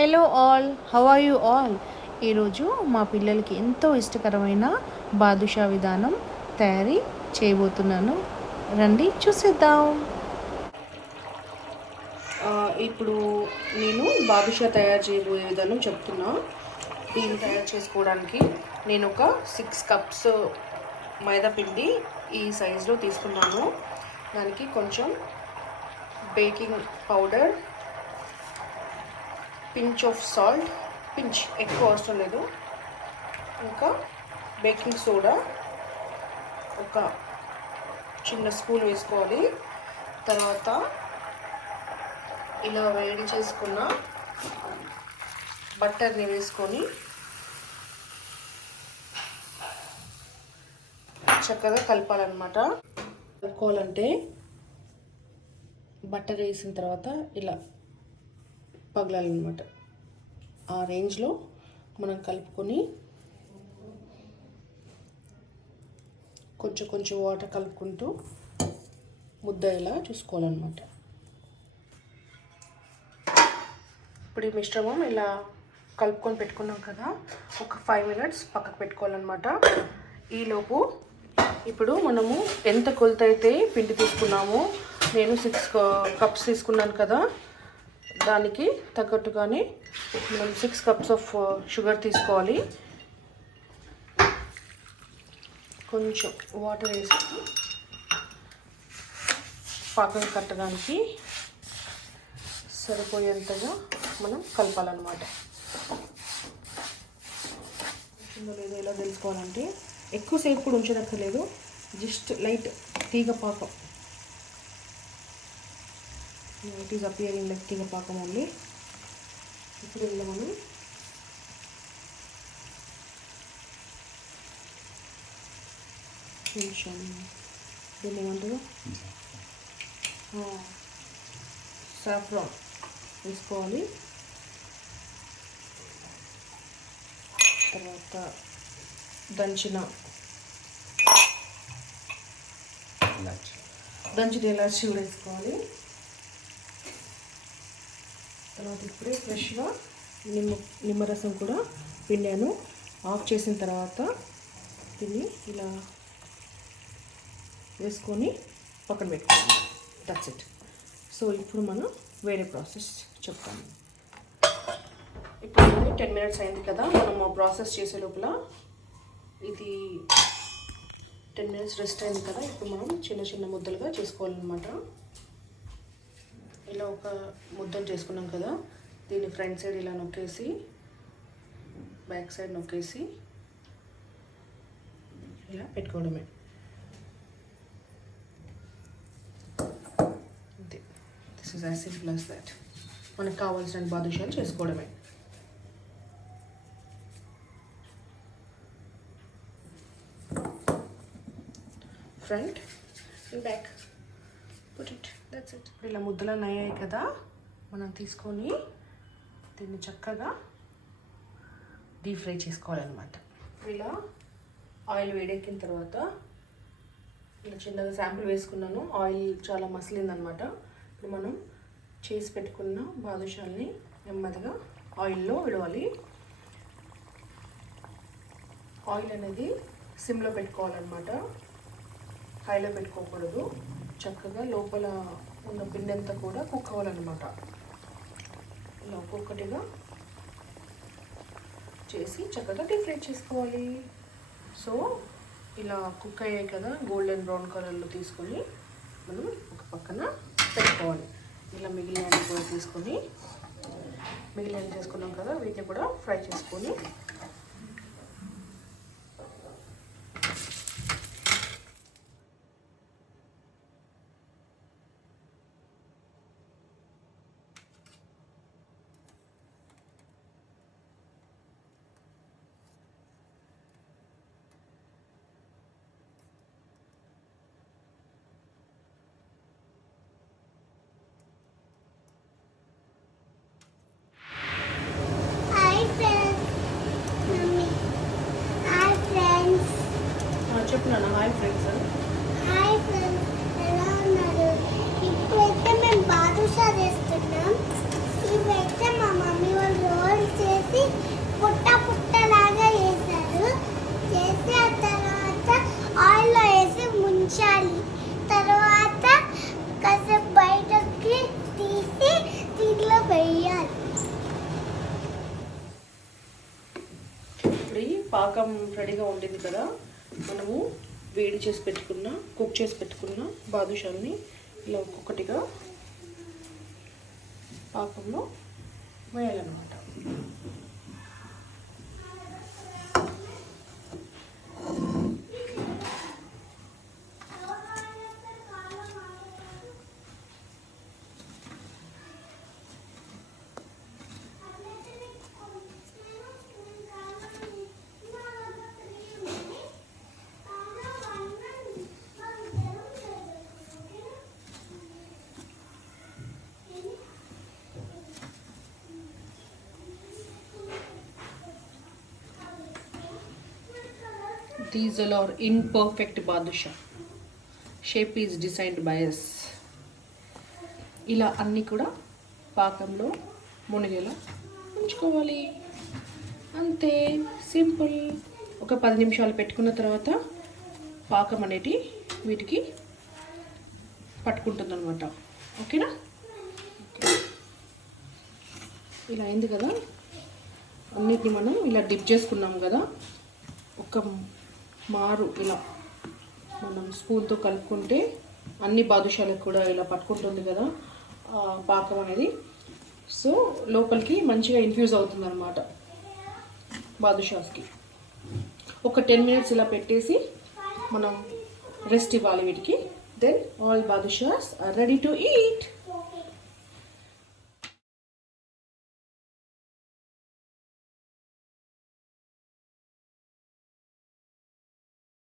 Hello all, how are you all? ఈరోజు మా పిల్లలకి ఎంతో ఇష్టకరమైన బాదుషా విధానం తయారీ చేయబోతున్నాను. రండి చూసేద్దాం. ఇప్పుడు నేను బాదుషా తయారు చేయబోయే విధానం చెప్తున్నా. దీన్ని తయారు చేసుకోవడానికి నేను ఒక 6 కప్స్ మైదా పిండి ఈ సైజులో తీసుకున్నాను. దానికి కొంచెం baking powder, pinch of salt, pinch ఎక్కువ అవసరం లేదు, ఇంకా బేకింగ్ సోడా ఒక చిన్న స్పూన్ వేసుకోవాలి. తర్వాత ఇలా వేడి చేసుకున్న బటర్ని వేసుకొని చక్కగా కలపాలన్నమాట. కలుపుకోవాలంటే బటర్ వేసిన తర్వాత ఇలా పగలాలన్నమాట. ఆ రేంజ్లో మనం కలుపుకొని కొంచెం కొంచెం వాటర్ కలుపుకుంటూ ముద్ద ఇలా చూసుకోవాలన్నమాట. ఇప్పుడు ఈ మిశ్రమం ఇలా కలుపుకొని పెట్టుకున్నాం కదా, ఒక 5 minutes పక్కకు పెట్టుకోవాలన్నమాట. ఈలోపు ఇప్పుడు మనము ఎంత కొలత అయితే పిండి తీసుకున్నామో, నేను 6 cups తీసుకున్నాను కదా, దానికి తగ్గట్టుగానే మనం 6 cups ఆఫ్ షుగర్ తీసుకోవాలి. కొంచెం వాటర్ వేసి పాకం కట్టడానికి సరిపోయేంతగా మనం కలపాలన్నమాట. లేదో ఎలా తెలుసుకోవాలంటే ఎక్కువసేపు కూడా ఉంచదక్కర్లేదు, జస్ట్ లైట్ తీగ పాకం. ఇట్ ఈస్ అపియరింగ్ లైక్ తీగ పాకం ఓన్లీ. ఇప్పుడు ఇలా మనం కొంచెం దీన్ని ఏమంటారు, సాఫ్రాన్ వేసుకోవాలి. తర్వాత దంచిన ఇలాచి కూడా వేసుకోవాలి. తర్వాత ఇప్పుడే ఫ్రెష్గా నిమ్మరసం కూడా పిండాను. ఆఫ్ చేసిన తర్వాత దీన్ని ఇలా వేసుకొని పక్కన పెట్టుకోవాలి. That's it. సో ఇప్పుడు మనం వేరే ప్రాసెస్ చెప్తాము. ఇప్పుడు 10 minutes అయింది కదా, మనం ఆ ప్రాసెస్ చేసే లోపల ఇది 10 minutes రెస్ట్ అయింది కదా. ఇప్పుడు మనం చిన్న చిన్న ముద్దలుగా చేసుకోవాలన్నమాట. ఇలా ఒక ముద్దను చేసుకున్నాం కదా, దీన్ని ఫ్రంట్ సైడ్ ఇలా నొక్కేసి బ్యాక్ సైడ్ నొక్కేసి ఇలా పెట్టుకోవడమే. అంతే. This is as simple as that. మనకు కావాల్సిన బాదుషాలు చేసుకోవడమే. Front and back, put it, that's it. ఇప్పుడు ఇలా ముద్దలు అయ్యాయి కదా, మనం తీసుకొని దీన్ని చక్కగా డీప్ ఫ్రై చేసుకోవాలన్నమాట. ఇలా ఆయిల్ వేడెక్కిన తర్వాత ఇలా చిన్నగా శాంపుల్ వేసుకున్నాను. ఆయిల్ చాలా మసిలిందనమాట. ఇప్పుడు మనం చేసి పెట్టుకున్న బాదుషాల్ని నెమ్మదిగా ఆయిల్లో విడవాలి. ఆయిల్ అనేది సిమ్లో పెట్టుకోవాలన్నమాట, హైలో పెట్టుకోకూడదు. చక్కగా లోపల ఉన్న పిండి అంతా కూడా కుక్ అవ్వాలన్నమాట. ఇలా ఒక్కొక్కటిగా చేసి చక్కగా డీప్ ఫ్రై చేసుకోవాలి. సో ఇలా కుక్ అయ్యాయి కదా, గోల్డెన్ బ్రౌన్ కలర్లో తీసుకొని మనం ఒక పక్కన పెట్టుకోవాలి. ఇలా మిగిలిన కూడా తీసుకొని చేసుకున్నాం కదా, వీటిని కూడా ఫ్రై చేసుకొని చెప్తున్నాను. Hi friends. హాయ్ ఫ్రెండ్స్, ఎలా ఉన్నారు? ఇప్పుడైతే మేము బాదుషా చేస్తున్నాం. ఇవైతే మా మమ్మీ వాళ్ళు పాకం రెడీగా ఉండింది కదా, మనము వేడి చేసి పెట్టుకున్న, కుక్ చేసి పెట్టుకున్న బాదుషాల్ని ఇలా ఒక్కొక్కటిగా పాకంలో వేయాలన్నమాట. These all are imperfect badusha. Shape is designed by us. ఇలా అన్నీ కూడా పాకంలో మునిగేలా ఉంచుకోవాలి. అంతే, సింపుల్. ఒక 10 నిమిషాలు పెట్టుకున్న తర్వాత పాకం అనేది వీటికి పట్టుకుంటుంది అనమాట. ఓకేనా? ఇలా అయింది కదా, అన్నిటిని మనం ఇలా డిప్ చేసుకున్నాం కదా, ఒక మారు ఇలా మనం స్పూన్తో కలుపుకుంటే అన్ని బాదుషాలకు కూడా ఇలా పట్టుకుంటుంది కదా పాకం అనేది. సో లోపలికి మంచిగా ఇన్ఫ్యూజ్ అవుతుంది అనమాట బాదుషాస్కి. ఒక 10 మినిట్స్ ఇలా పెట్టేసి మనం రెస్ట్ ఇవ్వాలి వీటికి. Then all badushas are ready to eat.